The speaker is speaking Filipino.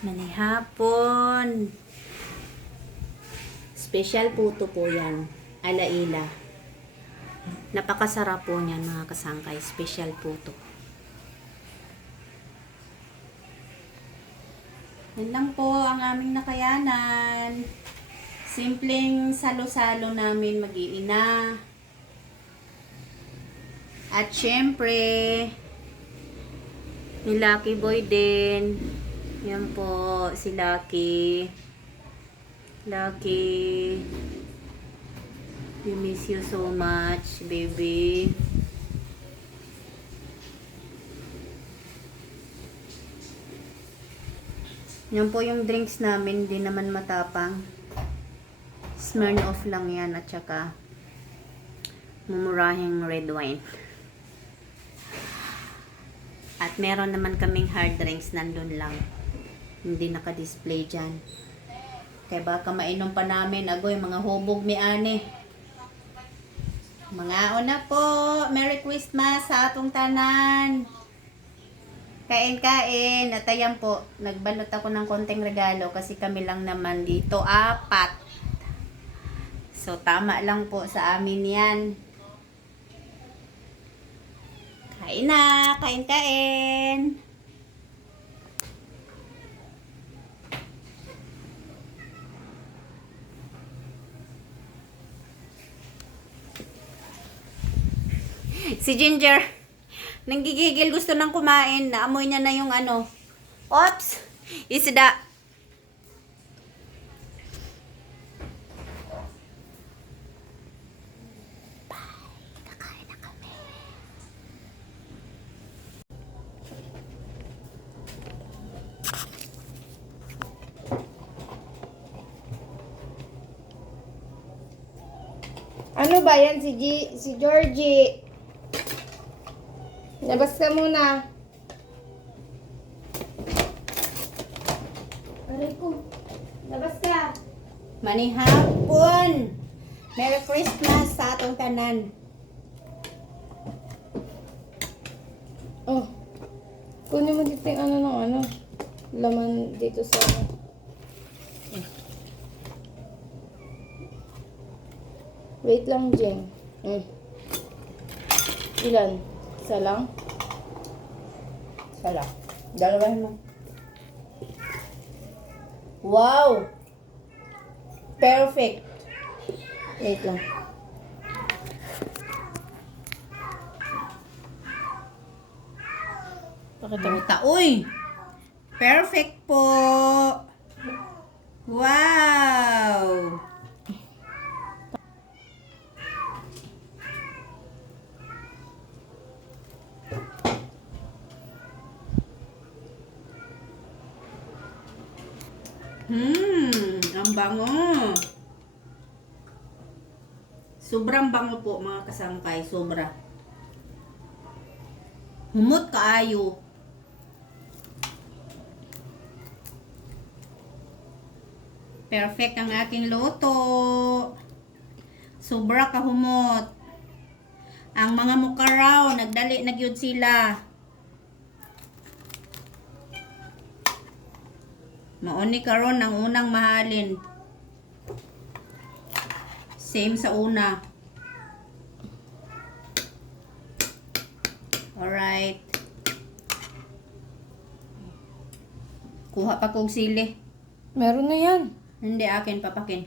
Manihapon. Special puto po yan. Alaila. Napakasarap po niyan mga kasangkay. Special puto. Yan lang po ang aming nakayanan. Simpleng salo-salo namin mag-iina. At syempre, ni Lucky Boy din. Yan po, si Lucky. Lucky. We miss you so much, baby. Yan po yung drinks namin, hindi naman matapang. Smirnoff lang yan at saka mumurahing red wine. At meron naman kaming hard drinks nandun lang. Hindi naka-display dyan. Kaya baka mainom pa namin. Agoy, mga hubog mi ani. Mga una po. Merry Christmas sa atong tanan. Kain-kain. At ayan po. Nagbalot ako ng konting regalo kasi kami lang naman dito. 4. So, tama lang po sa amin yan. Kain na. Kain-kain. Si Ginger, nanggigigil, gusto nang kumain. Naamoy niya na yung ano. Oops! Isda. Kakain na kami. Ano ba yan si Georgie? Labas ka muna. Aray ko. Labas ka. Manihapon. Merry Christmas sa atong tanan. Oh. Kunin mo dito yung laman dito sa Wait lang, Jen. Ilan? Isa lang? Sala. Dalawahin mo. Wow! Perfect. Wait lang. Pakita mo. Buta. Uy! Perfect po! Wow! Ang bango. Sobrang bango po mga kasangkay, sobra. Humot kaayo. Perfect ang aking luto. Sobra kahumot. Ang mga mukaraw, nagdali na gyud sila. Mauni karon ang unang mahalin. Same sa una. Alright. Kuha pa kong sili. Meron na yan. Hindi, akin papakin.